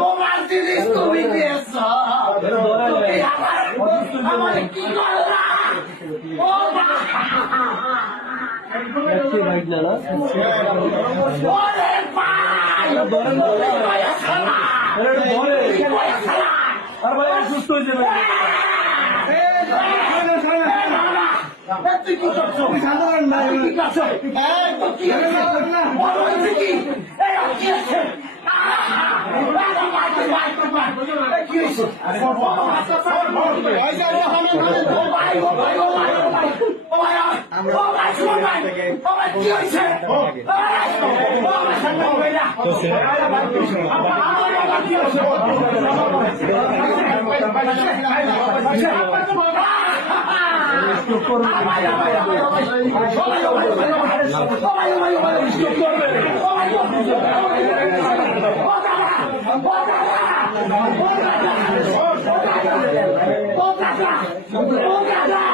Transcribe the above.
তোমার জিনিস তুমি দিয়েছ আমার কি করলা সুস্থ হয়েছে তুই কি করছো কি করছো কি হচ্ছে কি হয়েছে Oh,